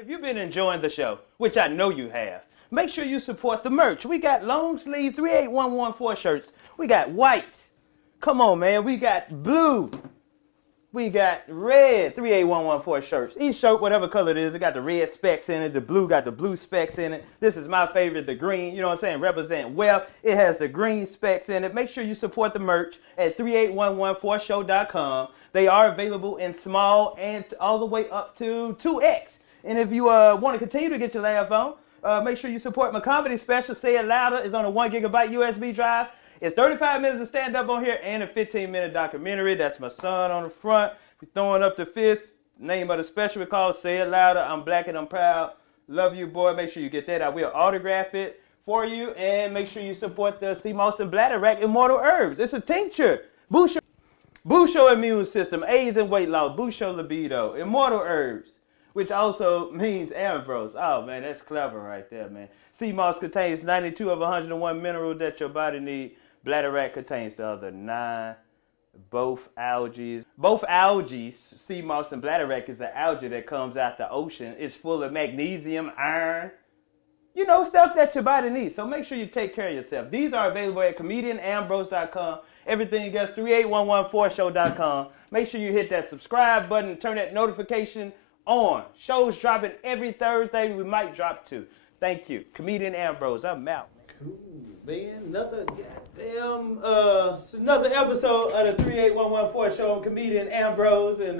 If you've been enjoying the show, which I know you have, make sure you support the merch. We got long sleeve 38114 shirts. We got white. Come on, man. We got blue. We got red 38114 shirts. Each shirt, whatever color it is, it got the red specks in it. The blue got the blue specks in it. This is my favorite, the green. You know what I'm saying? Represent wealth. It has the green specks in it. Make sure you support the merch at 38114show.com. They are available in small and all the way up to 2X. And if you want to continue to get your laugh on, make sure you support my comedy special. Say It Louder is on a 1 gigabyte USB drive. It's 35 minutes of stand-up on here and a 15-minute documentary. That's my son on the front. We're throwing up the fist. Name of the special we call Say It Louder. I'm black and I'm proud. Love you, boy. Make sure you get that. I will autograph it for you. And make sure you support the Seamoss and Bladderwack Immortal Herbs. It's a tincture. Boost your immune system. AIDS and weight loss. Boost your libido. Immortal Herbs, which also means Ambrose. Oh, man, that's clever right there, man. Seamoss contains 92 of 101 minerals that your body needs. Bladderwack contains the other 9. Both algae, Seamoss and Bladderwack is an algae that comes out the ocean. It's full of magnesium, iron, you know, stuff that your body needs. So make sure you take care of yourself. These are available at comedianambrose.com. Everything else, 38114show.com. Make sure you hit that subscribe button and turn that notification on. Shows dropping every Thursday. We might drop 2. Thank you. Comedian Ambrose, I'm out. Cool, man. Another episode of the 38114 show. Comedian Ambrose, and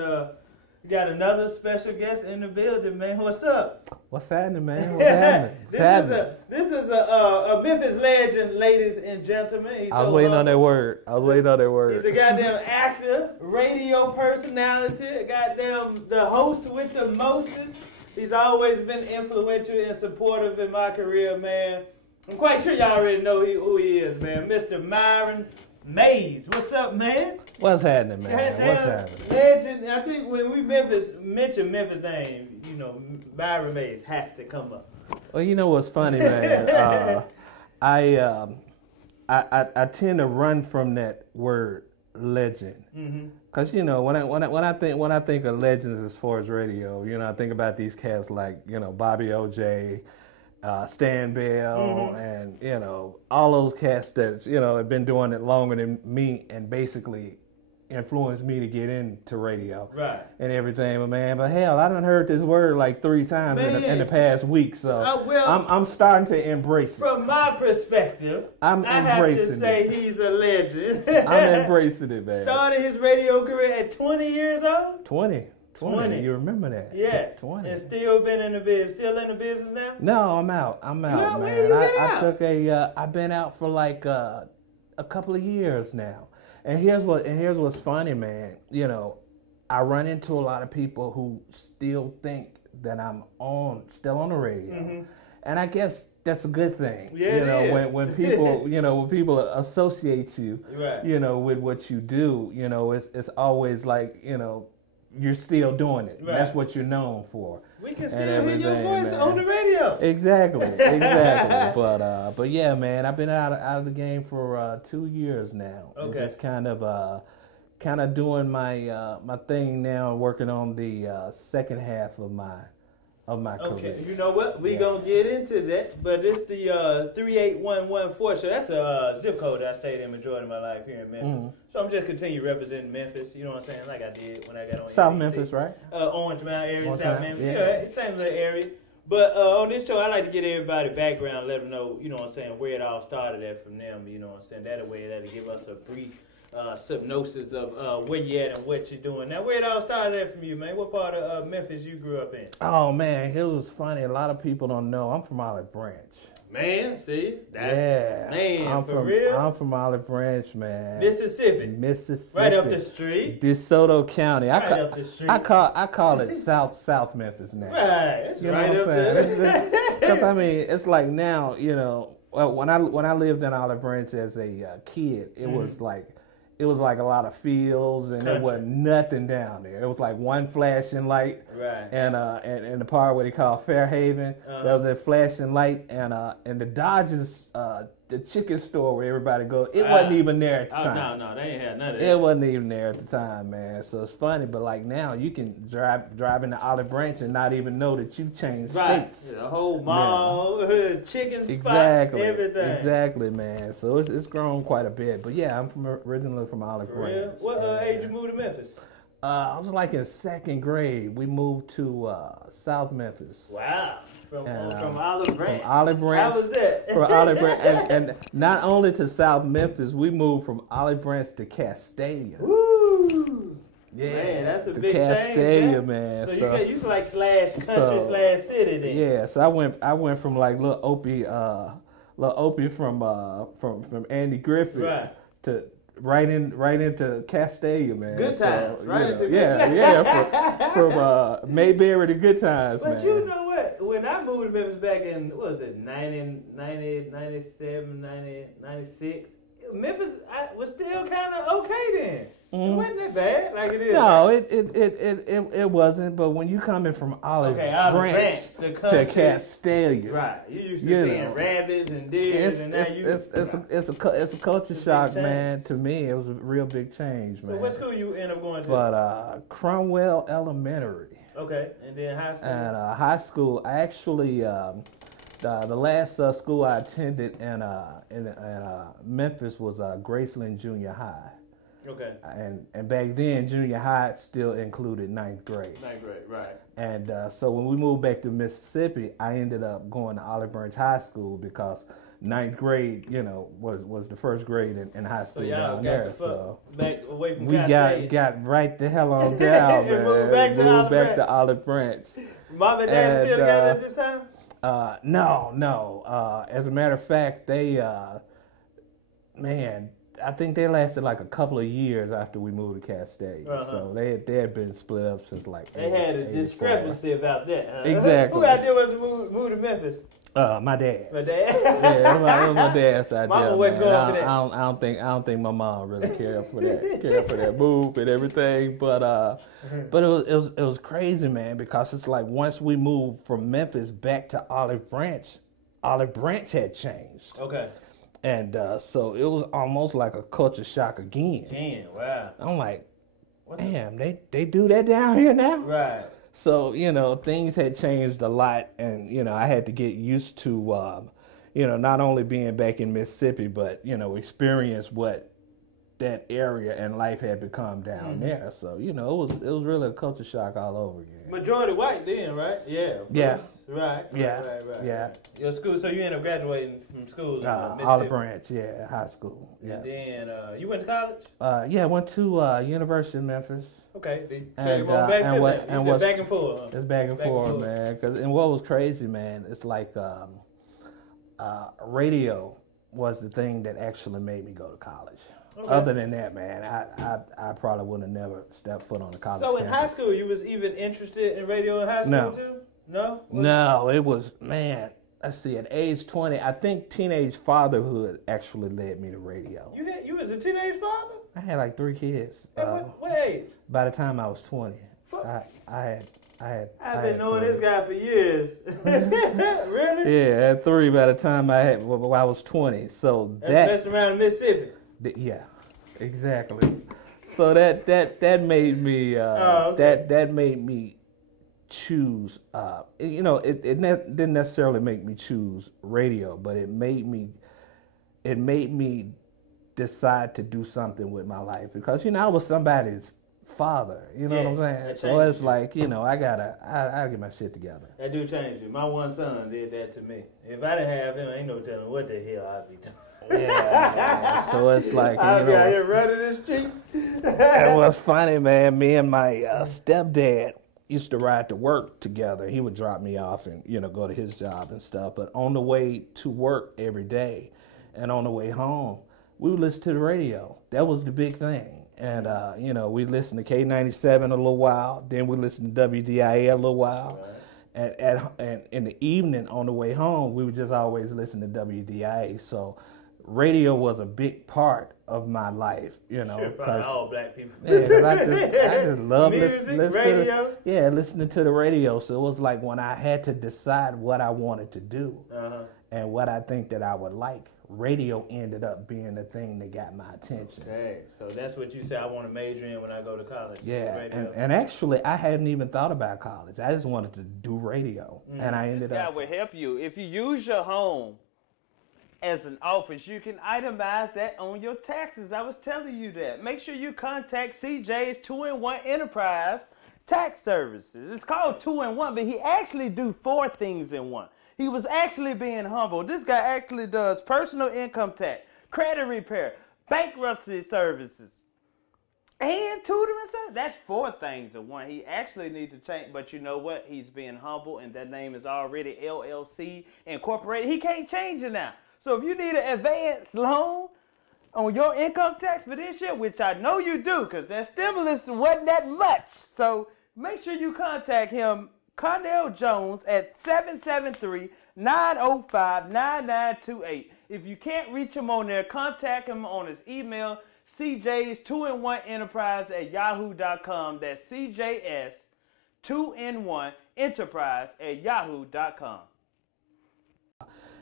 we got another special guest in the building, man. What's up? What's happening, man? What's happening? This is a Memphis legend, ladies and gentlemen. I was waiting on that word. He's a goddamn actor, radio personality, goddamn the host with the mostest. He's always been influential and supportive in my career, man. I'm quite sure y'all already know who he is, man. Mr. Myron Mays. What's up, man? What's happening, man? What's happening? Legend. I think when we mention Memphis name, you know, Myron Mays has to come up. Well, you know what's funny, man? I tend to run from that word legend. Mm-hmm. Cause you know when I think of legends as far as radio, you know, I think about these cats like, you know, Bobby O.J., Stan Bell, mm-hmm. and you know all those cats that, you know, have been doing it longer than me and basically influenced me to get into radio, right, and everything. But hell, I done heard this word like 3 times in the past week, so I'm starting to embrace it. From my perspective, I have to say he's a legend. I'm embracing it, man. Started his radio career at 20 years old. 20. You remember that? Yes. 20. And still been in the business. Still in the business now? No, I'm out, man. I've been out for like a couple of years now. And here's what's funny, man. You know, I run into a lot of people who still think that I'm still on the radio. Mm-hmm. And I guess that's a good thing. Yeah, you know, when people, you know, when people associate you, right, you know, with what you do, you know, it's always like, you know, you're still doing it. Right. That's what you're known for. We can still hear your voice on the radio. Exactly. But yeah, man, I've been out of the game for 2 years now. Okay. And just kind of doing my thing now, and working on the second half of my career. Okay, you know what? We gonna get into that, but it's the 38114 show. That's a zip code that I stayed in majority of my life here in Memphis. Mm-hmm. So I'm just continue representing Memphis. You know what I'm saying? Like I did when I got on South NBC. Memphis, right? Orange Mound area, South Memphis. Yeah, same little area. But on this show, I like to get everybody background, let them know, you know what I'm saying, where it all started at from them. You know what I'm saying? That way, that'll give us a brief synopsis of where you at and what you're doing. Now, where it all started at from you, man? What part of Memphis you grew up in? Oh, man, it was funny. A lot of people don't know. I'm from Olive Branch. Man, see? Man, real? I'm from Olive Branch, man. Mississippi. Right up the street. DeSoto County. Right up the street. I call it South Memphis now. Right. It's right up there. Because, I mean, it's like now, you know, when I lived in Olive Branch as a kid, it was like a lot of fields, and there wasn't nothing down there. It was like one flashing light, right? And the part where they call Fairhaven, there was a flashing light, and the Dodgers the chicken store where everybody goes. It wasn't even there at the time. No, they ain't had none of that. It wasn't even there at the time, man. So it's funny, but like now you can drive into Olive Branch and not even know that you've changed states. The whole mall, chicken spots, everything. Exactly, man. So it's grown quite a bit. But yeah, I'm originally from Olive Branch. Real? What age you moved to Memphis? I was like in second grade. We moved to South Memphis. Wow. From Olive Branch. From Olive Branch. How was that? From Olive Branch. And not only to South Memphis, we moved from Olive Branch to Castalia. Woo! Yeah, man, that's a big Castalia, change, man. So you like slash country / city then. Yeah, so I went from like little Opie from Andy Griffith to right into Castalia, man. Good times, from Mayberry to Good Times, man. But you know what? When I moved to Memphis back in, what was it, 90, 97, 90, 96, Memphis was still kind of okay then. It wasn't that bad like it is. No, it wasn't. But when you coming from Olive Branch to Castalia, right? You used to seeing rabbits and deers, and now it's a culture shock, man. To me, it was a real big change, man. So what school you end up going to? But Cromwell Elementary. Okay, and then high school. And high school, I actually the last school I attended in Memphis was Graceland Junior High. Okay. And back then, junior high still included ninth grade. Ninth grade, right. And so when we moved back to Mississippi, I ended up going to Olive Branch High School because ninth grade, was the first grade in high school down there. So back away from we got right the hell on down, man. moved back to Olive Branch. Mom and Dad still together at this time? No. As a matter of fact, they, I think they lasted like a couple of years after we moved to Castalia. So they had been split up since like they had a discrepancy about that. Exactly. Who idea was to move to Memphis? My dad. My dad? Yeah, it was my dad's idea. Mama wasn't going for that. I don't think my mom really cared for that move and everything. But it was crazy, man, because it's like once we moved from Memphis back to Olive Branch had changed. Okay. And so it was almost like a culture shock again. Wow. I'm like, damn, they do that down here now? Right. So, things had changed a lot, and, I had to get used to, not only being back in Mississippi, but, experience what that area and life had become down there. So, it was really a culture shock all over again. Majority white then, right? Yeah. Yeah. Right. Yeah. Your school, so you ended up graduating from school in Mississippi? Olive Branch, high school. Yeah. And then you went to college? I went to University of Memphis. Okay. Back and forth. It's back and forth, man. And what was crazy, man, it's like radio was the thing that actually made me go to college. Okay. Other than that, man, I probably would have never stepped foot on the college campus. So in high school, you was even interested in radio in high school too? No? No, it was, man, let's see, at age 20, I think teenage fatherhood actually led me to radio. You was a teenage father? I had like 3 kids. What age? By the time I was 20, I've been knowing this guy for years. Really? Yeah, I had 3 by the time I was 20. So that's messing around in Mississippi. Yeah, exactly. So that made me that made me choose. It didn't necessarily make me choose radio, but it made me decide to do something with my life because I was somebody's father. You know what I'm saying? So it's like I gotta get my shit together. That do change you. My one son did that to me. If I didn't have him, ain't no telling what the hell I'd be doing. Yeah, so it's like I'll be out here running the street. It was funny, man. Me and my stepdad used to ride to work together. He would drop me off and go to his job and stuff. But on the way to work every day, and on the way home, we would listen to the radio. That was the big thing. And we listened to K97 a little while. Then we listened to WDIA a little while. Right. And in the evening on the way home, we would just always listen to WDIA. So radio was a big part of my life, because all black people. Yeah, because I just love listening to the radio. So it was like when I had to decide what I wanted to do and what I think that I would like. radio ended up being the thing that got my attention. Okay, so that's what you say I want to major in when I go to college. Yeah, and actually, I hadn't even thought about college. I just wanted to do radio, and I ended up. That would help you. If you use your home as an office, you can itemize that on your taxes. I was telling you that. Make sure you contact CJ's 2-in-1 Enterprise Tax Services. It's called 2-in-1, but he actually do 4 things in one. He was actually being humble. This guy actually does personal income tax, credit repair, bankruptcy services, and tutoring services. That's 4 things in one. He actually needs to change, but you know what? He's being humble, and that name is already LLC Incorporated. He can't change it now. So if you need an advance loan on your income tax for this year, which I know you do, because that stimulus wasn't that much. So make sure you contact him, Connell Jones, at 773-905-9928. If you can't reach him on there, contact him on his email, cjs2in1enterprise@yahoo.com. That's cjs2in1enterprise@yahoo.com.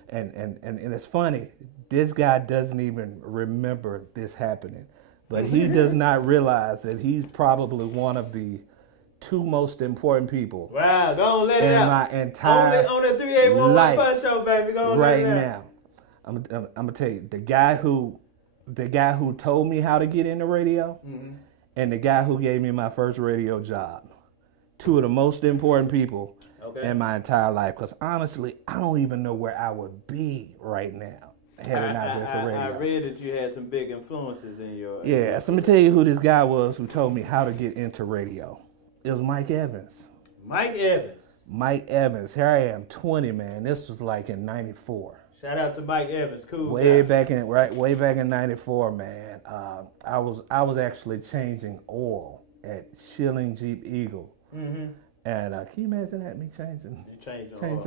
And it's funny, this guy doesn't even remember this happening, but he does not realize that he's probably one of the 2 most important people. Wow, don't let it in out. my entire on the 3811 Fun Show, baby. Go on right let it now. I'm gonna tell you, the guy who told me how to get into radio, and the guy who gave me my first radio job, 2 of the most important people in my entire life. Because honestly, I don't even know where I would be right now had it not been for radio. I read that you had some big influences in your... Yeah, so let me tell you who this guy was who told me how to get into radio. It was Mike Evans. Mike Evans. Mike Evans. Here I am, 20, man. This was like in 94. Shout out to Mike Evans. Cool way guy. Way back in 94, man. I was actually changing oil at Schilling Jeep Eagle. And can you imagine that, me changing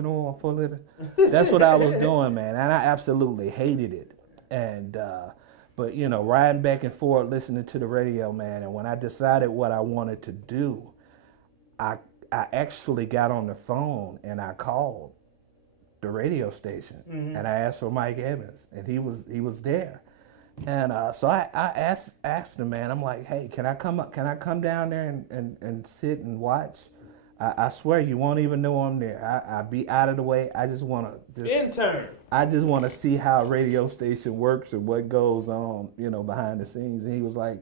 oil for a living? That's what I was doing, man. And I absolutely hated it. And but you know, riding back and forth, listening to the radio, man. And when I decided what I wanted to do, I actually got on the phone and I called the radio station and I asked for Mike Evans, and he was there. And so I asked him, man. I'm like, hey, can I come down there and sit and watch? I swear you won't even know I'm there. I'll be out of the way. I just want to intern. I just want to see how a radio station works and what goes on, you know, behind the scenes. And he was like,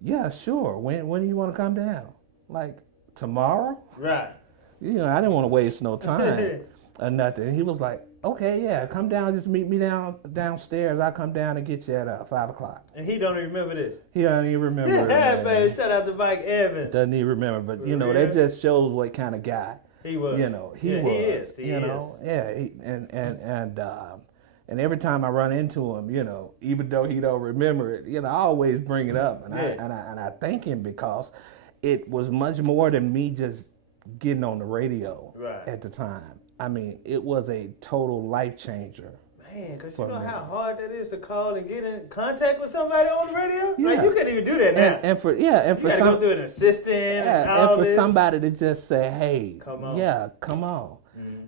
yeah, sure. When do you want to come down? Like, tomorrow? Right. You know, I didn't want to waste no time or nothing. And he was like, okay, yeah, come down. Just meet me downstairs. I'll come down and get you at 5 o'clock. And he don't even remember this. He don't even remember it, man. Shout out to Mike Evans. Doesn't even remember. But, you know, that just shows what kind of guy he was. You know, he was. He is. Yeah, and every time I run into him, you know, even though he don't remember it, you know, I always bring it up, and I thank him because it was much more than me just getting on the radio at the time. I mean, it was a total life changer. Man, because you know how hard that is to call and get in contact with somebody on the radio? Yeah. Like, you can't even do that now. And for you gotta go through an assistant and all this. somebody to just say, hey, come on.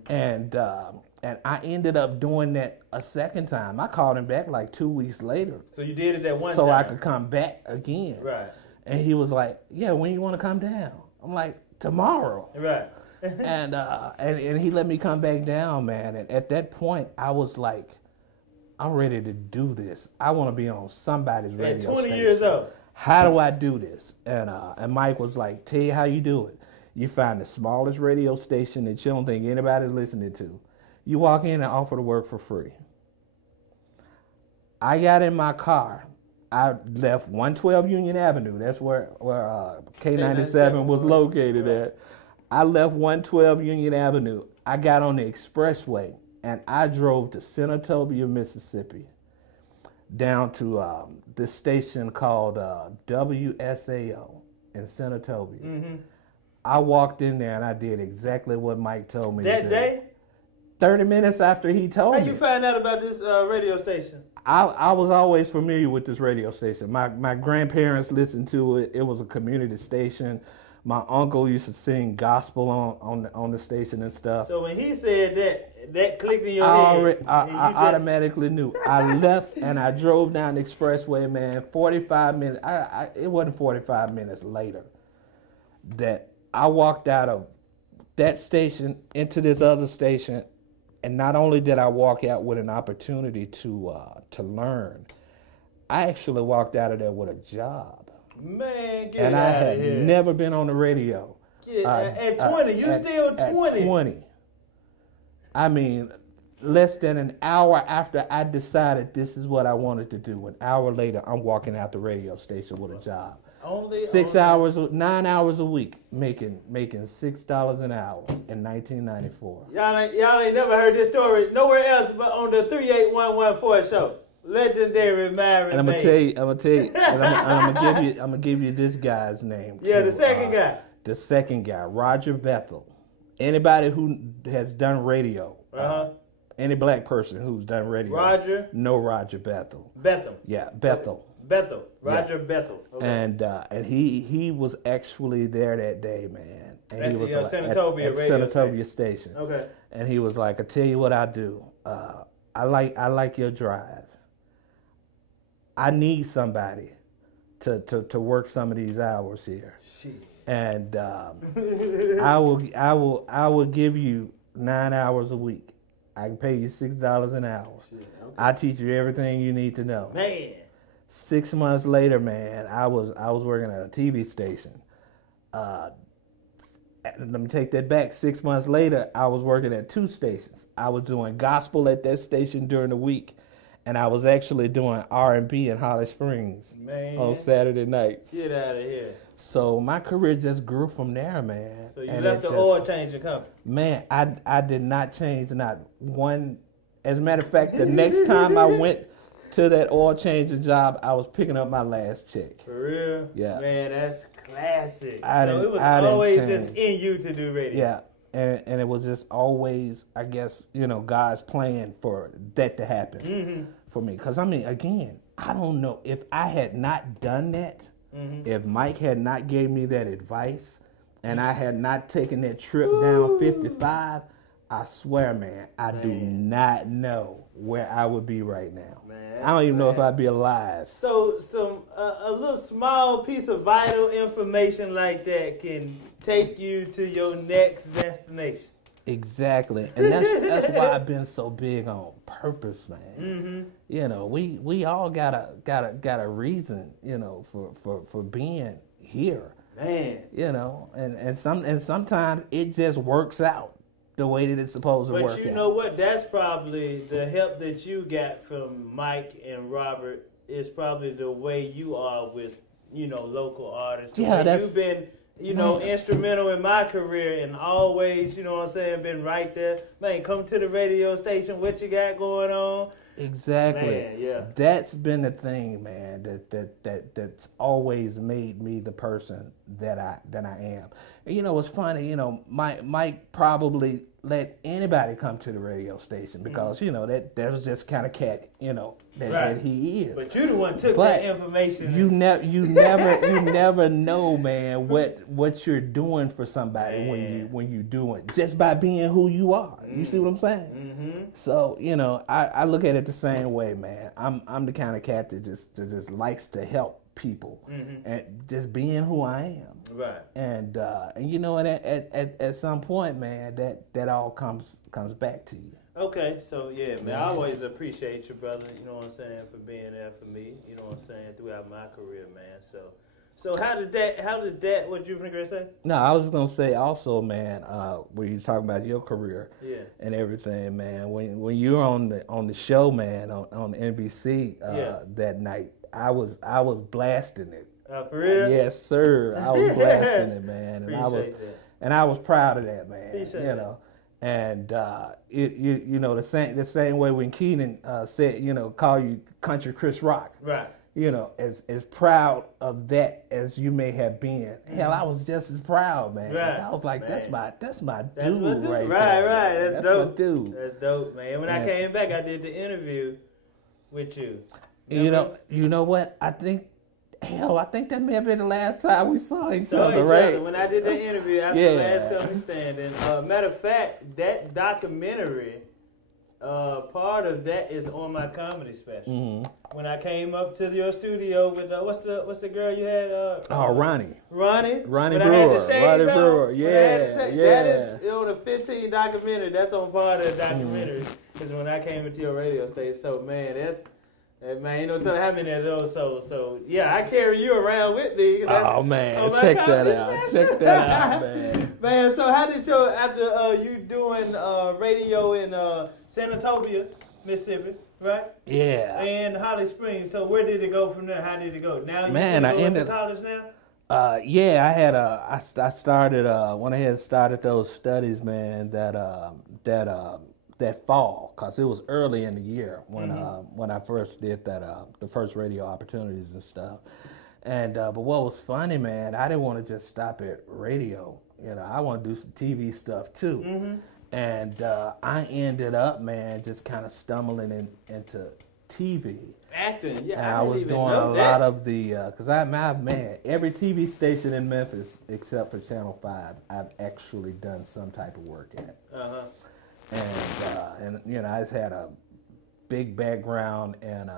And I ended up doing that a second time. I called him back like 2 weeks later. So you did it that one time? So I could come back again. Right. And he was like, yeah, when you want to come down? I'm like, tomorrow. Right. and he let me come back down, man. And at that point, I was like, I'm ready to do this. I want to be on somebody's radio station. At 20 years old. How do I do this? And Mike was like, tell you how you do it. You find the smallest radio station that you don't think anybody's listening to. You walk in and offer to work for free. I got in my car. I left 112 Union Avenue. That's where K97 was located at. I left 112 Union Avenue. I got on the expressway, and I drove to Senatobia, Mississippi, down to this station called WSAO in Senatobia. I walked in there, and I did exactly what Mike told me to do. That day? 30 minutes after he told me. How you find out about this radio station? I was always familiar with this radio station. My grandparents listened to it. It was a community station. My uncle used to sing gospel on the station and stuff. So when he said that clicked in your head. I automatically knew. I left and I drove down the expressway, man. 45 minutes. It wasn't 45 minutes later that I walked out of that station into this other station, and not only did I walk out with an opportunity to learn, I actually walked out of there with a job. Man, get and out I of had here. never been on the radio. At 20, you still 20. At 20. I mean, less than an hour after I decided this is what I wanted to do, an hour later, I'm walking out the radio station with a job. 9 hours a week, making $6 an hour in 1994. Y'all ain't never heard this story nowhere else but on the 38114 show. Legendary Myron And I'm Mays. gonna tell you, and I'm gonna give you this guy's name. Yeah, too. the second guy. The second guy, Roger Bethel. Anybody who has done radio, any black person who's done radio, know Roger Bethel. Bethel. Yeah, Bethel. Roger Bethel. Okay. And he was actually there that day, man. And at he was the Senatobia radio Senatobia station. Okay. And he was like, "I tell you what I do. I like your drive. I need somebody to work some of these hours here. Shit. And I will give you 9 hours a week. I can pay you $6 an hour. Shit, okay. I teach you everything you need to know." Man. 6 months later, man, I was working at a TV station. Let me take that back. 6 months later, I was working at 2 stations. I was doing gospel at that station during the week, and I was actually doing R&B in Holly Springs on Saturday nights. Get out of here. So my career just grew from there, man. So you left the oil changing company. Man, I did not change not one. As a matter of fact, the next time I went to that oil changing job, I was picking up my last check. For real? Yeah. Man, that's classic. So it was always just in you to do radio. Yeah. And it was just always, I guess, God's plan for that to happen for me. Because, I mean, again, I don't know. If I had not done that, if Mike had not gave me that advice, and I had not taken that trip down 55, I swear, man, I do not know where I would be right now. Man, I don't even know if I'd be alive. So a little small piece of vital information like that can take you to your next destination. Exactly, and that's why I've been so big on purpose, man. We all got a reason, for being here. Man, and sometimes it just works out the way that it's supposed to work out. But you know what? That's probably the help that you got from Mike and Robert is probably the way you are with, local artists. You've been, instrumental in my career and always, been right there. Man, come to the radio station, what you got going on? Exactly. Man, yeah. That's been the thing, man, that's always made me the person that I am. And it's funny, Mike probably let anybody come to the radio station because, that was just kind of cat, that he is. But you the one took that information. You never know, man, what you're doing for somebody when you do it just by being who you are. You see what I'm saying? Mm-hmm. So I look at it the same way, man. I'm the kind of cat that just likes to help people and just being who I am. Right. And at some point, man, that all comes back to you. Okay, so man, I always appreciate you, brother, for being there for me, throughout my career, man. So how did that, what you were going to say? No, I was going to say also, man, when you're talking about your career and everything, man, when you were on the show, man, on NBC that night, I was blasting it. For real? Yes, sir. I was blasting it, man. And I was proud of that, man. Appreciate that. And the same way when Keenan said, call you Country Chris Rock. Right. As proud of that as you may have been. Hell, I was just as proud, man. Right. I was like, that's my dude right there. Right. That's dope. My dude. That's dope, man. When I came back, I did the interview with you. You know what? I think hell, I think that may have been the last time we saw each other, right? When I did that interview after the last Company Standing. Matter of fact, that documentary, part of that is on my comedy special. Mm-hmm. When I came up to your studio with what's the girl you had? Ronnie. Ronnie Brewer. Ronnie Brewer. Yeah. That is on the 15 documentary. That's on part of the documentary. Because when I came into your radio station, so man, man, ain't no telling how many of those. So yeah, I carry you around with me. Oh man, check that out. Check that out, man. Man, so how did after you doing radio in Senatobia, Mississippi, right? Yeah. And Holly Springs. So where did it go from there? How did it go? Now you going to college now? Yeah, I started when I had started those studies, man. That fall, cause it was early in the year when I first did that the first radio opportunities and stuff. And but what was funny, man, I didn't want to just stop at radio. You know, I want to do some TV stuff too. Mm-hmm. And I ended up, man, just kind of stumbling into TV. Acting, yeah. And I was doing a lot of the, because man, every TV station in Memphis except for Channel 5, I've actually done some type of work at. Uh-huh. And you know, I just had a big background in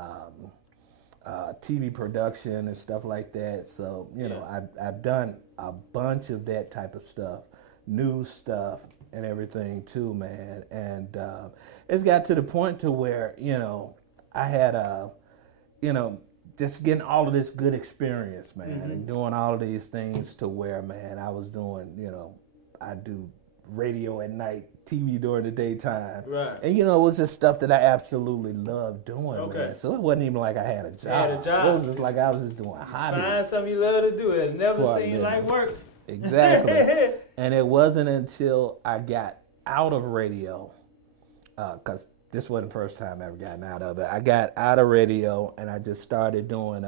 TV production and stuff like that. So, you know, I've done a bunch of that type of stuff, news stuff and everything too, man. And it's got to the point to where, you know, I had you know, just getting all of this good experience, man, and doing all of these things to where, man, I was doing, you know, I do radio at night, TV during the daytime. Right. And, you know, it was just stuff that I absolutely loved doing, man. So it wasn't even like I had a job. It was just like I was just doing hobbies. Find something you love to do. It never seemed like work. Exactly. And it wasn't until I got out of radio, because this wasn't the first time I ever gotten out of it. I got out of radio and I just started doing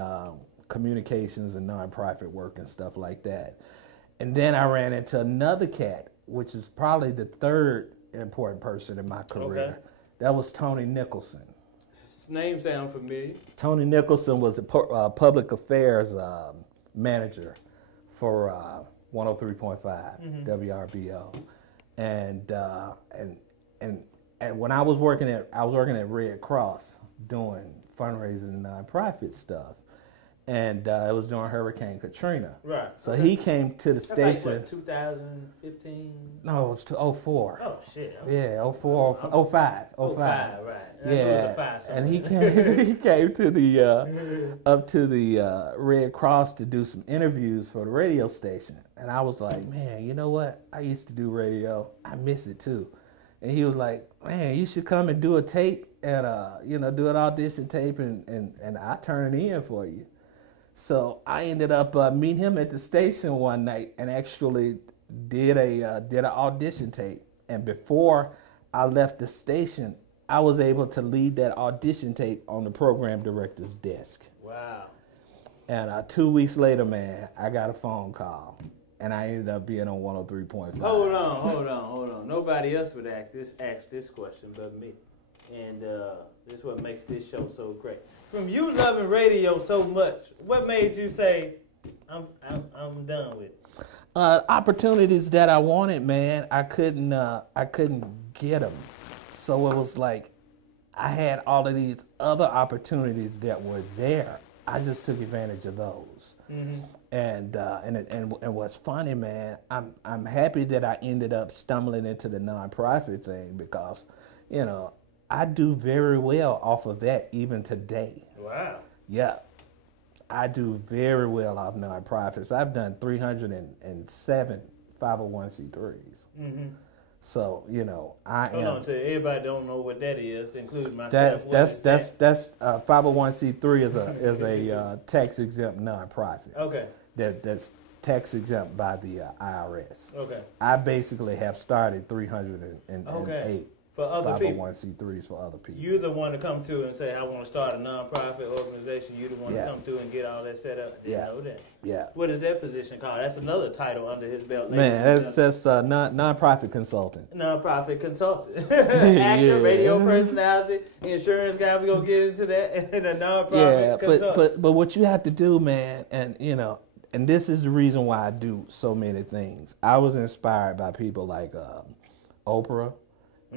communications and nonprofit work and stuff like that. And then I ran into another cat, which is probably the third important person in my career. Okay. That was Tony Nicholson. His name sounds familiar. Tony Nicholson was a public affairs manager for 103.5 WRBO, and when I was working at Red Cross doing fundraising and nonprofit stuff. And it was during Hurricane Katrina. Right. So he came to the station. Like, what, 2015? No, it was 2004. Oh, shit. Okay. Yeah, 04, 05. 05, right. Yeah. And he came to the, up to the Red Cross to do some interviews for the radio station. And I was like, man, you know what? I used to do radio. I miss it too. And he was like, man, you should come and do a tape and, you know, do an audition tape and I'll turn it in for you. So I ended up meeting him at the station one night and actually did an audition tape. And before I left the station, I was able to leave that audition tape on the program director's desk. Wow. And 2 weeks later, man, I got a phone call. And I ended up being on 103.5. Hold on. Nobody else would ask this question but me. And this is what makes this show so great. From you loving radio so much, what made you say, I'm done with it? Opportunities that I wanted, man, I couldn't get them. So it was like I had all of these other opportunities that were there. I just took advantage of those. Mm-hmm. And what's funny, man, I'm happy that I ended up stumbling into the nonprofit thing because, you know, I do very well off of that even today. Wow. Yeah. I do very well off nonprofits. I've done 307 501c3s. Mm-hmm. So, you know, Hold on, to everybody don't know what that is, including myself. That's 501c3 is a tax exempt nonprofit. Okay. That's tax exempt by the IRS. Okay. I basically have started 308. for other people. 501c3s for other people. You're the one to come to and say, I want to start a nonprofit organization. You're the one to come through and get all that set up. Didn't know that. Yeah. What is that position called? That's another title under his belt. Man, that's just nonprofit consultant. Nonprofit consultant. Actor, radio personality, insurance guy. We're going to get into that. And a nonprofit consultant. But what you have to do, man, and and this is the reason why I do so many things. I was inspired by people like Oprah,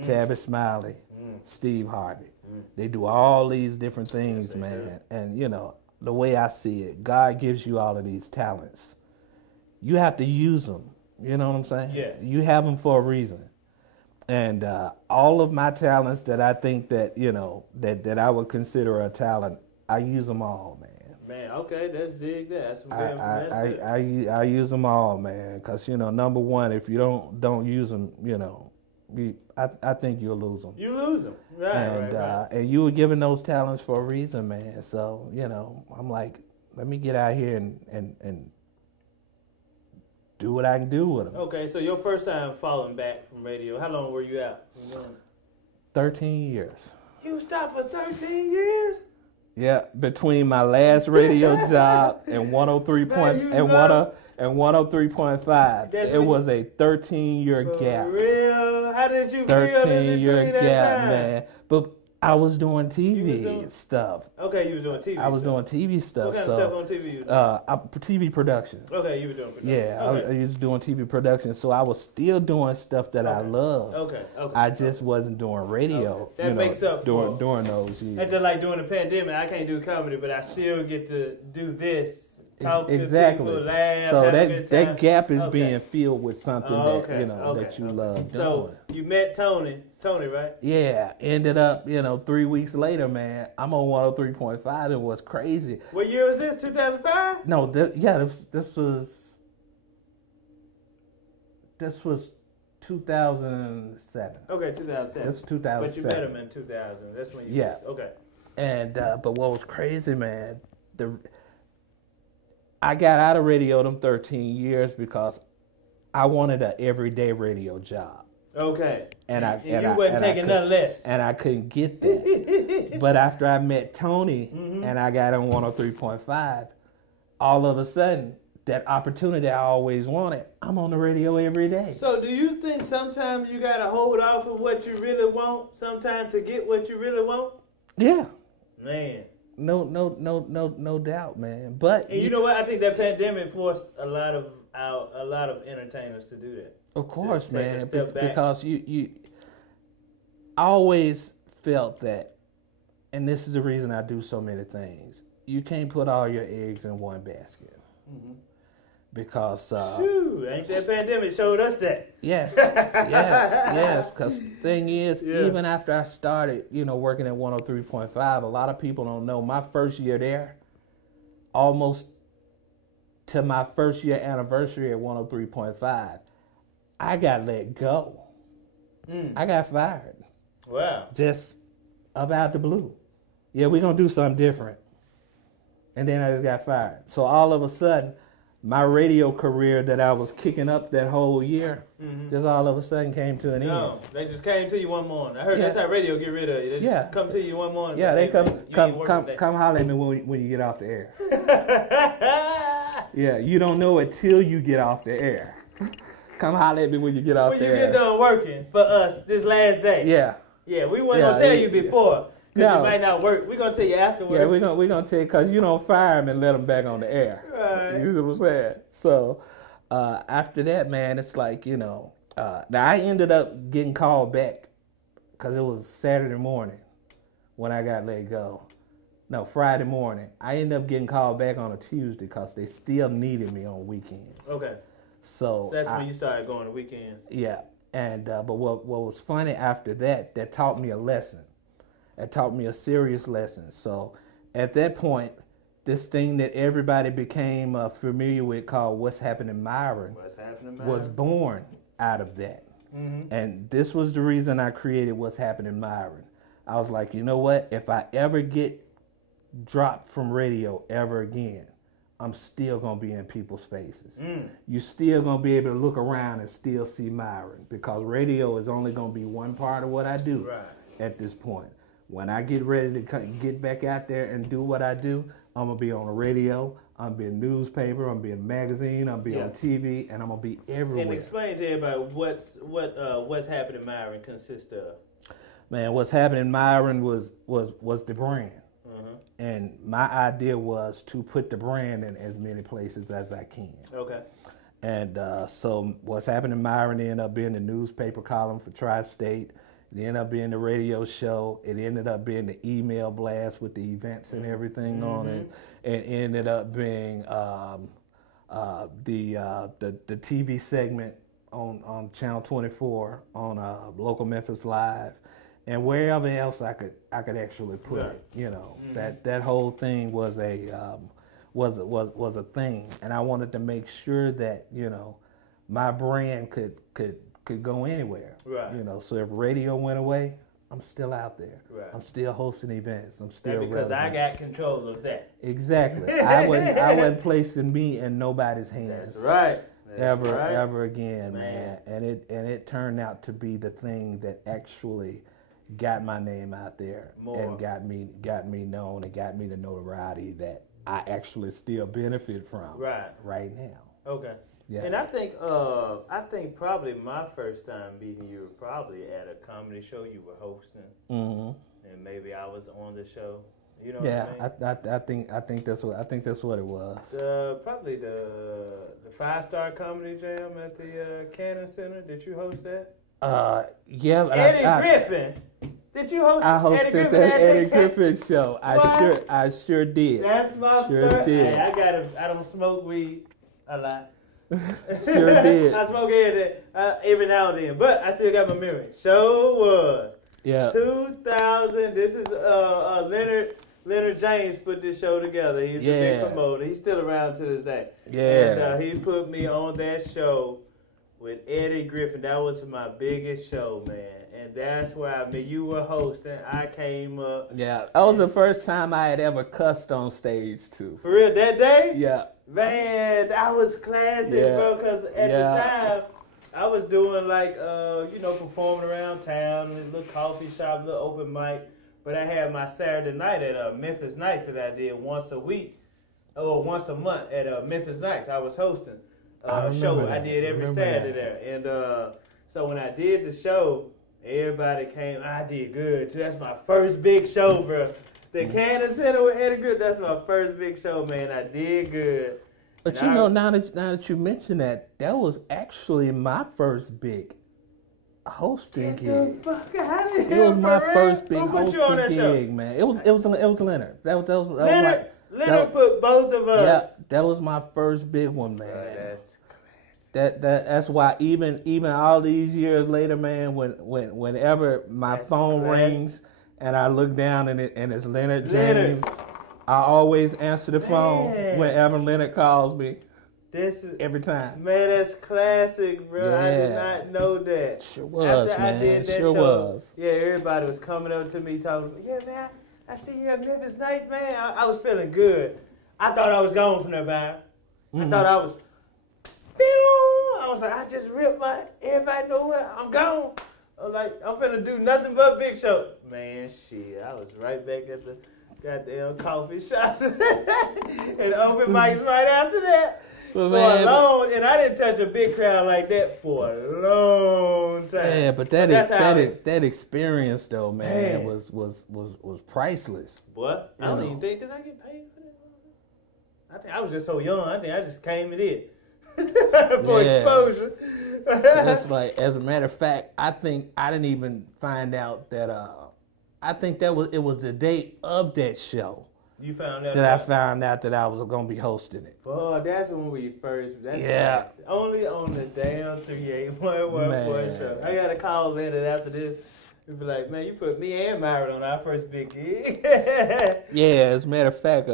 Tabby Smiley, Steve Harvey. They do all these different things, man. And, the way I see it, God gives you all of these talents. You have to use them. You know what I'm saying? Yeah. You have them for a reason. And all of my talents that I think that, that I would consider a talent, I use them all, man. Man, okay, let's dig that. That's some good I use them all, man. Because, number one, if you don't use them, I think you'll lose them. You lose them. Right. And you were given those talents for a reason, man. So, I'm like, let me get out here and do what I can do with them. Okay, so your first time falling back from radio, how long were you out? 13 years. You stopped for 13 years? Yeah, between my last radio job and 103.5, it was a 13-year gap. For real? How did you feel? 13-year gap, man. But I was doing TV stuff. Okay, you were doing TV. I was doing TV stuff. What kind of stuff on TV you were TV doing? production. Okay, you were doing production. Yeah, I was doing TV production, so I was still doing stuff that I love. Okay. I just wasn't doing radio. That makes up for during those years. That's just like during the pandemic. I can't do comedy, but I still get to do this. Talk exactly. to people, laugh, so that gap is being filled with something that you love doing. So you met Tony, right? Yeah, ended up 3 weeks later, man. I'm on 103.5. It was crazy. What year was this? 2005? No, this was 2007. Okay, 2007. This was 2007. But you met him in 2000. That's when you. Okay. And but what was crazy, man? I got out of radio them 13 years because I wanted an everyday radio job. Okay. And you wasn't taking nothing less. And I couldn't get that. But after I met Tony and I got on 103.5, all of a sudden, that opportunity I always wanted, I'm on the radio every day. So do you think sometimes you got to hold off of what you really want sometimes to get what you really want? Yeah. Man. No doubt, man. But and you know what? I think that pandemic forced a lot of entertainers to do that. Of course, man. Because I always felt that, and this is the reason I do so many things. You can't put all your eggs in one basket. Mm-hmm. Because ain't that pandemic showed us that? Yes. Because the thing is, even after I started, working at 103.5, a lot of people don't know. My first year there, almost to my first year anniversary at 103.5, I got let go. I got fired. Wow. Just about the blue. Yeah, we're gonna do something different. And then I just got fired. So all of a sudden, my radio career that I was kicking up that whole year, just all of a sudden came to an end. No, they just came to you one morning. I heard that's how radio get rid of you. They just come to you one morning. Yeah, they come holler at me when you get off the air. Yeah, you don't know it till you get off the air. Come holler at me when you get off the air. When you get done working for us this last day. Yeah. Yeah, we weren't going to tell you before. Because you might not work. We're going to tell you afterwards. Yeah, we're gonna tell you because you don't fire them and let them back on the air. Right. You see what I'm saying? So after that, man, it's like, now I ended up getting called back because it was Saturday morning when I got let go. No, Friday morning. I ended up getting called back on a Tuesday because they still needed me on weekends. Okay. So that's when you started going to weekends. Yeah. And but what was funny after that taught me a lesson. It taught me a serious lesson. So at that point, this thing that everybody became familiar with called What's Happening Myron was born out of that. Mm-hmm. And this was the reason I created What's Happening Myron. I was like, you know what? If I ever get dropped from radio ever again, I'm still gonna be in people's faces. You still gonna be able to look around and still see Myron, because radio is only gonna be one part of what I do at this point. When I get ready to get back out there and do what I do, I'm gonna be on the radio, I'm gonna be in newspaper, I'm gonna be in a magazine, I'm gonna be on TV, and I'm gonna be everywhere. And explain to everybody what's happening in Myron consists of. Man, what's happening in Myron was the brand. And my idea was to put the brand in as many places as I can. Okay. And so what's happening in Myron ended up being the newspaper column for Tri-State. It ended up being the radio show. It ended up being the email blast with the events and everything on it. It ended up being the TV segment on Channel 24 on local Memphis Live. And wherever else I could actually put it, you know, that whole thing was a thing, and I wanted to make sure that, you know, my brand could go anywhere, you know. So if radio went away, I'm still out there. I'm still hosting events. I'm still because relevant. I got control of that. Exactly. I wasn't placing me in nobody's hands. That's right. Ever again, man. And it turned out to be the thing that actually got my name out there and got me known and got me the notoriety that I actually still benefit from right now. Okay. Yeah. And I think probably my first time meeting you was probably at a comedy show you were hosting. And maybe I was on the show. You know what I mean? I think that's what it was. Probably the 5-Star Comedy Jam at the Cannon Center. Did you host that? Yeah. Eddie Griffin. Did you host hosted Eddie Griffin show. I sure did. That's my first. Hey, I don't smoke weed a lot. Sure did. I smoke every now and then, but I still got my memory. Show was 2000. This is Leonard James put this show together. He's a big promoter. He's still around to this day. Yeah. And he put me on that show with Eddie Griffin. That was my biggest show, man. And that's where I mean, you were hosting. I came up. Yeah, that was the first time I had ever cussed on stage, too. For real, that day? Yeah. Man, that was classic, bro, because at the time, I was doing like, performing around town, a little coffee shop, a little open mic. But I had my Saturday night at Memphis Nights that I did once a week, or once a month at Memphis Nights. I was hosting a show I did every Saturday there. And so when I did the show, everybody came. I did good, too. That's my first big show, bro. The Cannon Center with Eddie Griffin, that's my first big show, man. I did good. But and now that you mention that was actually my first big hosting gig. It was my first big hosting gig, man. It was Leonard. That was Leonard put both of us. Yeah, that was my first big one, man. That's why even all these years later, man, whenever my phone rings and I look down and it's Leonard James, I always answer the phone whenever Leonard calls me. Every time. Man, that's classic, bro. Yeah. I did not know that. Sure was, After man. I did that sure show, was. Yeah, everybody was coming up to me talking, man, I see you at Memphis Night, man. I was feeling good. I thought I was gone from that vibe. I thought I was, I was like, I just ripped everybody know where I'm gone. I'm like, I'm finna do nothing but big show. Man, shit, I was right back at the goddamn coffee shops and open mics right after that. Well, man, and I didn't touch a big crowd like that for a long time. Yeah, but that experience though, man, was priceless. What? I don't even think, did I get paid for that? I think I was just so young. I think I just came and did for exposure. It's like, as a matter of fact, I think I didn't even find out that. I think it was the date of that show. You found out that I found out that I was going to be hosting it. Oh, that's when we first. That's nice. Only on the damn 38114 show. I got to call Leonard after this. He'd be like, man, you put me and Myron on our first big gig. Yeah, as a matter of fact,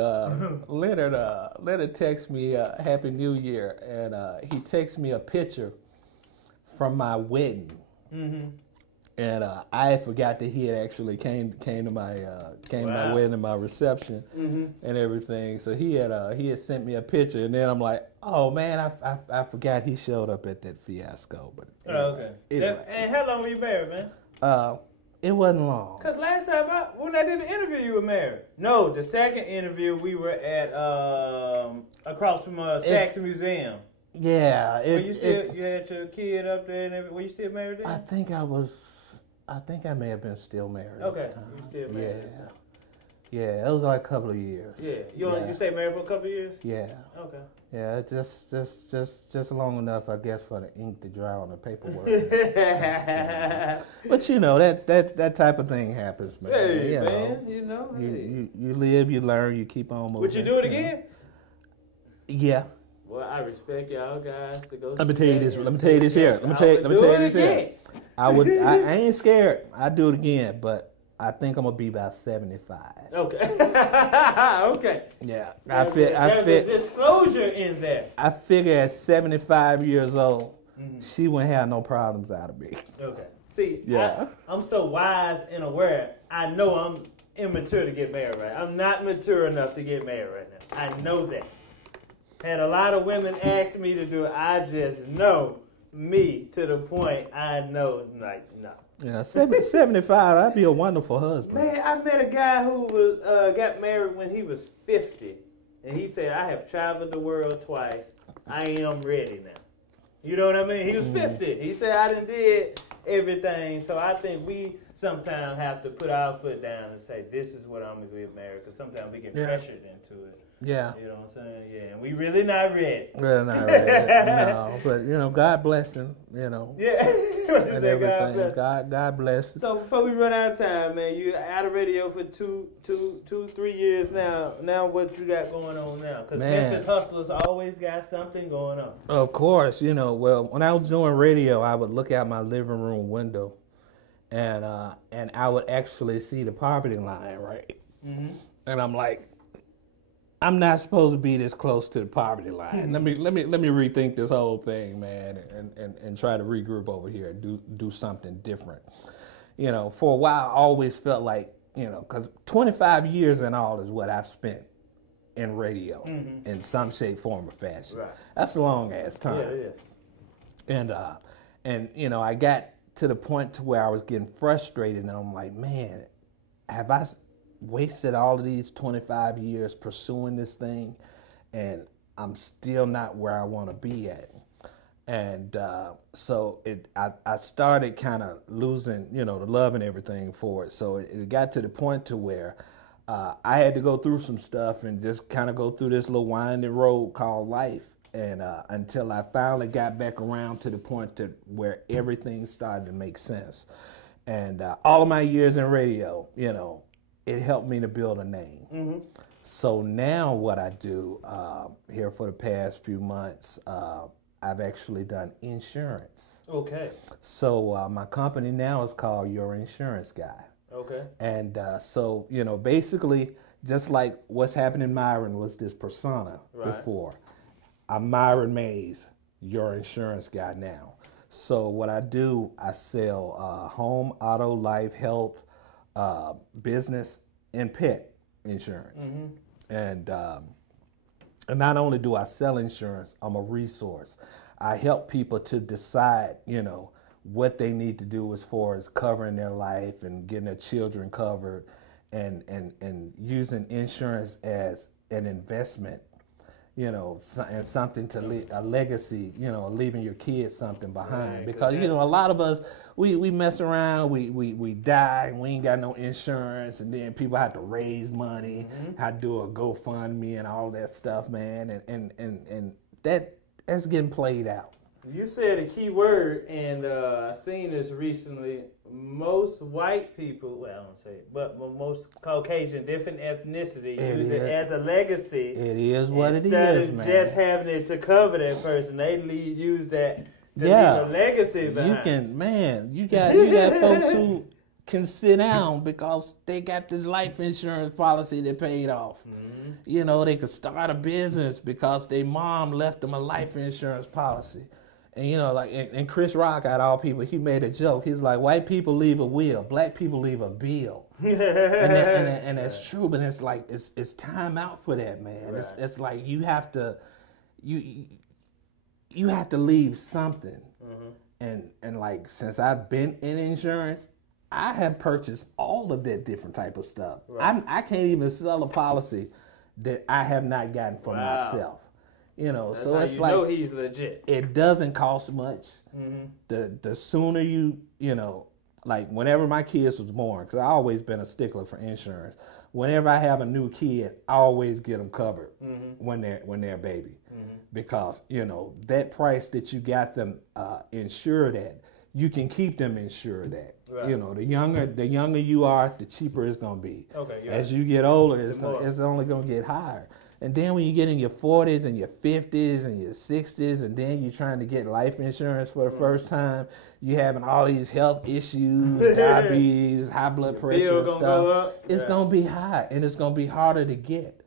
Leonard texts me Happy New Year, and he texts me a picture from my wedding. And I forgot that he had actually came to my my wedding and my reception and everything. So he had sent me a picture, and then I'm like, oh man, I forgot he showed up at that fiasco. But okay. And how long were you married, man? It wasn't long. Cause last time when I did the interview, you were married. No, the second interview we were at across from Stacks Museum. Yeah. You had your kid up there and everything. Were you still married then? I think I may have been still married. Okay, you still married. Yeah, it was like a couple of years. Yeah, you stayed married for a couple of years. Yeah. Okay. Yeah, just long enough, I guess, for the ink to dry on the paperwork. But you know that type of thing happens, man. Hey, you live, you learn, you keep on moving. Would you do it again? Yeah. Well, I respect y'all guys to go. Let me tell you this here. Let me tell you this here. I ain't scared. I'd do it again, but I think I'm gonna be about 75. Okay. Okay. Yeah. There's a disclosure in there. I figure at 75 years old, she wouldn't have no problems out of me. Okay. See, yeah. I'm so wise and aware. I know I'm immature to get married right. I'm not mature enough to get married right now. I know that. Had a lot of women ask me to do it. I just know me to the point I know, like, no. Yeah, 75, I'd be a wonderful husband. Man, I met a guy who was got married when he was 50. And he said, I have traveled the world twice. I am ready now. You know what I mean? He was 50. He said, I done did everything. So I think we sometimes have to put our foot down and say, this is what I'm going to get married. Because sometimes we get pressured into it. Yeah. You know what I'm saying? Yeah. And we really not ready. Really not ready. No. But, God bless him, Yeah. and everything. God bless him. So before we run out of time, man, you out of radio for 3 years now. Now what you got going on now? Because Memphis Hustlers always got something going on. Of course. Well, when I was doing radio, I would look out my living room window, and I would actually see the poverty line, right? Mm-hmm. And I'm like, I'm not supposed to be this close to the poverty line. Let me rethink this whole thing, man, and try to regroup over here and do something different. For a while, I always felt like, because 25 years and all is what I've spent in radio in some shape, form, or fashion. Right. That's a long ass time. Yeah. And I got to the point to where I was getting frustrated, and I'm like, man, have I wasted all of these 25 years pursuing this thing, and I'm still not where I want to be at. And so I started kind of losing, the love and everything for it. So it got to the point to where I had to go through some stuff and just kind of go through this little winding road called life. And until I finally got back around to the point to where everything started to make sense. And all of my years in radio, it helped me to build a name. Mm-hmm. So now what I do here for the past few months, I've actually done insurance. Okay. So my company now is called Your Insurance Guy. Okay. And so, basically, just like what's happening in Myron was this persona before. I'm Myron Mays, Your Insurance Guy now. So what I do, I sell home, auto, life, health, business, and pet insurance. Mm-hmm. And not only do I sell insurance, I'm a resource. I help people to decide, what they need to do as far as covering their life and getting their children covered, and using insurance as an investment, and something to leave, a legacy, leaving your kids something behind. Right, because, a lot of us, we mess around, we die, and we ain't got no insurance, and then people have to raise money, how to do a GoFundMe and all that stuff, man, and that's getting played out. You said a key word, and I've seen this recently. Most white people, well, I don't say it, but most Caucasian, different ethnicity, use it as a legacy. It is what it is, man. Instead of just having it to cover that person, they use that to leave a legacy behind. You got folks who can sit down because they got this life insurance policy that paid off. Mm-hmm. They could start a business because their mom left them a life insurance policy. And you know, like, and Chris Rock, out of all people, he made a joke. He's like, white people leave a will, black people leave a bill. and that's true, but it's like, it's time out for that, man. Right. It's like you have to leave something. And like, since I've been in insurance, I have purchased all of that different type of stuff. Right. I can't even sell a policy that I have not gotten for myself. You know, that's so it's like, know he's legit. It doesn't cost much. The sooner you know, like whenever my kids was born, because I always been a stickler for insurance. Whenever I have a new kid, I always get them covered when they're a baby, because you know that price that you got them insured at, you can keep them insured at. Right. You know, the younger you are, the cheaper it's gonna be. Okay. As you get older, it's only gonna get higher. And then when you get in your 40s and your 50s and your 60s, and then you're trying to get life insurance for the first time, you having all these health issues, diabetes, high blood pressure and stuff. It's going to be high, and it's going to be harder to get.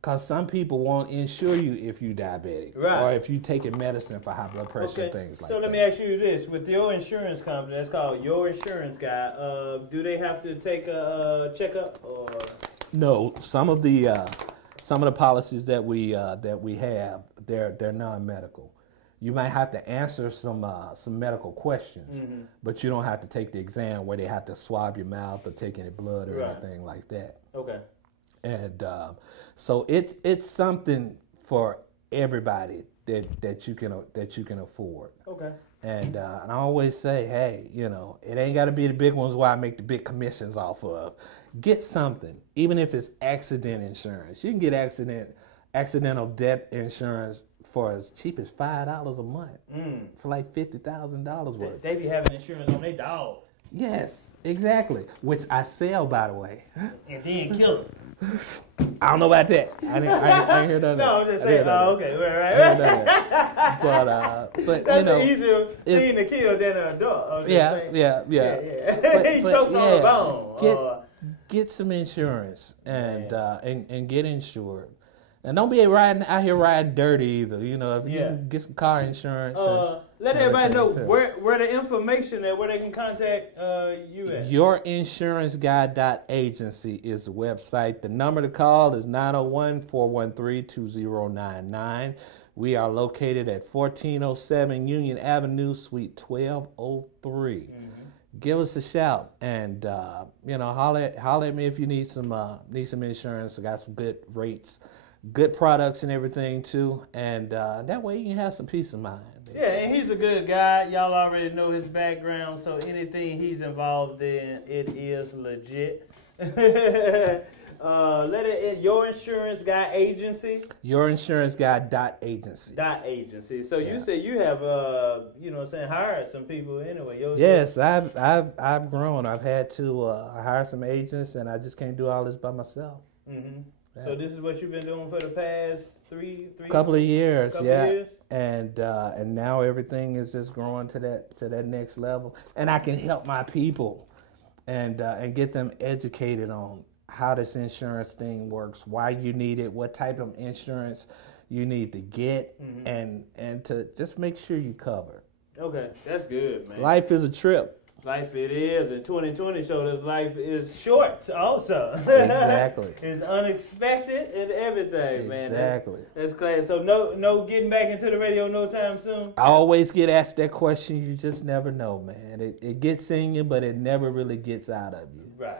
Because some people won't insure you if you're diabetic, or if you're taking medicine for high blood pressure and things like that. So let me ask you this. With your insurance company, that's called Your Insurance Guy, do they have to take a checkup? Or? No, some of the policies that we have, they're non-medical. You might have to answer some medical questions, but you don't have to take the exam where they have to swab your mouth or take any blood or anything like that. Okay. And so it's something for everybody that you can afford. Okay. And I always say, hey, you know, it ain't got to be the big ones where I make the big commissions off of. Get something, even if it's accident insurance. You can get accidental death insurance for as cheap as $5 a month for like $50,000 worth. They be having insurance on their dogs. Yes, exactly. Which I sell, by the way. And then kill them. I don't know about that. I didn't hear that. No, I'm just saying. Oh, okay, right. But that's you know, an easier thing to kill than a dog. Yeah. He choked on a bone. Get some insurance and get insured. And don't be out here riding dirty either. You know, if you can get some car insurance. Let everybody know where the information and where they can contact you at. Yourinsuranceguy.agency is the website. The number to call is 901-413-2099. We are located at 1407 Union Avenue, Suite 1203. Give us a shout and you know, holler at me if you need some insurance. I got some good rates, good products and everything too, and that way you can have some peace of mind. Yeah, and he's a good guy. Y'all already know his background, so anything he's involved in, it is legit. Let it in Your Insurance Guy Agency. Yourinsuranceguy.agency. .agency. So you say you have you know what I'm saying, hired some people anyway. Yes, I've grown. I've had to hire some agents, and I just can't do all this by myself. Yeah. So this is what you've been doing for the past three couple of years, and now everything is just growing to that next level, and I can help my people and get them educated on how this insurance thing works, why you need it, what type of insurance you need to get, and to just make sure you cover. Okay, that's good, man. Life is a trip. Life it is, and 2020 showed us life is short also. Exactly. It's unexpected and everything, man. Exactly. That's class. So no getting back into the radio no time soon? I always get asked that question. You just never know, man. It gets in you, but it never really gets out of you. Right.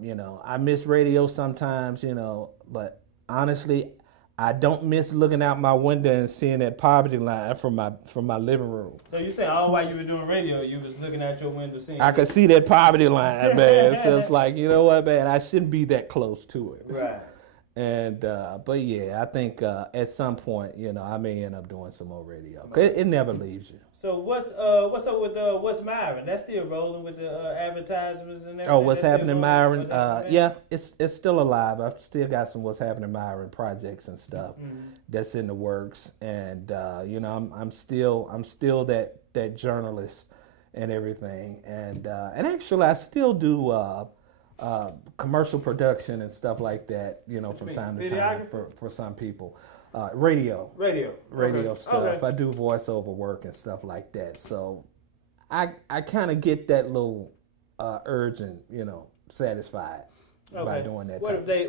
You know, I miss radio sometimes, you know, but honestly, I don't miss looking out my window and seeing that poverty line from my living room. So you saying all while you were doing radio, you was looking out your window seeing? I could see that poverty line, man. So it's like, you know what, man, I shouldn't be that close to it. Right. And but yeah, I think at some point, you know, I may end up doing some more radio. It never leaves you. So what's up with what's Myron? That's still rolling with the advertisements and everything. Oh, what's happening, Myron? Yeah, it's still alive. I've still got some what's happening, Myron projects and stuff that's in the works, and you know, I'm still that journalist and everything, and actually I still do commercial production and stuff like that, you know, from time to time for some people. Radio Okay. stuff. Okay. I do voiceover work and stuff like that. So I kind of get that little urgent, satisfied by doing that.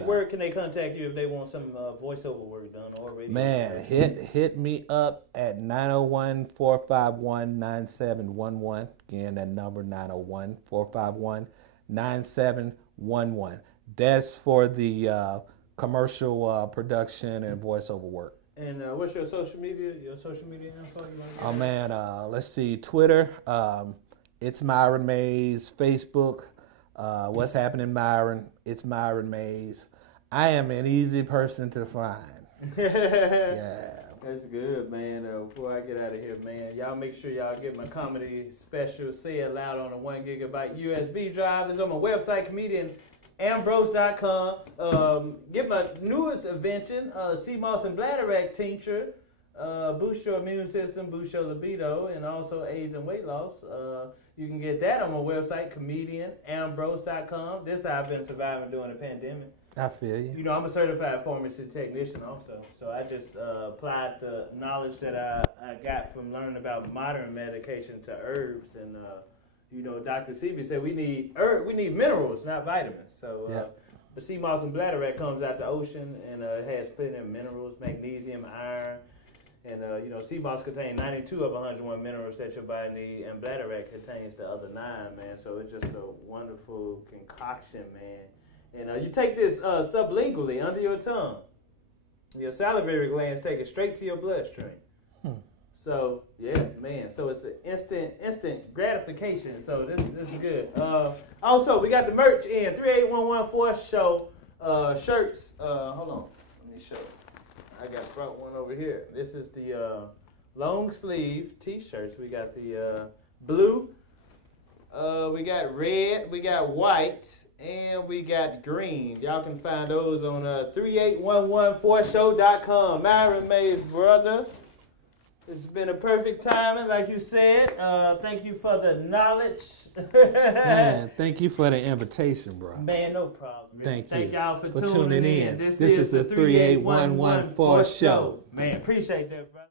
Where can they contact you if they want some voiceover work done or radio? Man, hit me up at 901-451-9711. Again, that number 901-451-9711. That's for the commercial production and voiceover work. And what's your social media? Info? Oh man, let's see. Twitter, it's Myron Mays. Facebook, what's happening, Myron? It's Myron Mays. I am an easy person to find. Yeah. That's good, man. Before I get out of here, man, y'all make sure y'all get my comedy special, Say It Loud, on a 1 gigabyte USB drive. It's on my website, comedianambrose.com. Get my newest invention, Seamoss and Bladderwack tincture. Boost your immune system, boost your libido, and also AIDS and weight loss. You can get that on my website, comedianambrose.com. This is how I've been surviving during the pandemic. I feel you. I'm a certified pharmacy technician also. So I just applied the knowledge that I got from learning about modern medication to herbs. And, Dr. Seaby said we need minerals, not vitamins. So the Seamoss and Bladderwack comes out the ocean, and it has plenty of minerals, magnesium, iron. And, Seamoss contains 92 of 101 minerals that your body needs, and Bladderwack contains the other 9, man. So it's just a wonderful concoction, man. And you take this sublingually under your tongue. Your salivary glands take it straight to your bloodstream. So, yeah, man. So it's an instant gratification. So this is good. Also, we got the merch in 38114 show shirts. Hold on. Let me show you. I got front one over here. This is the long sleeve t-shirts. We got the blue. We got red. We got white. And we got green. Y'all can find those on 38114show.com. Myron Mays, brother. It's been a perfect timing, like you said. Thank you for the knowledge. Man, thank you for the invitation, bro. Man, no problem. Thank y'all for tuning in. This is the 38114 show. Man, appreciate that, brother.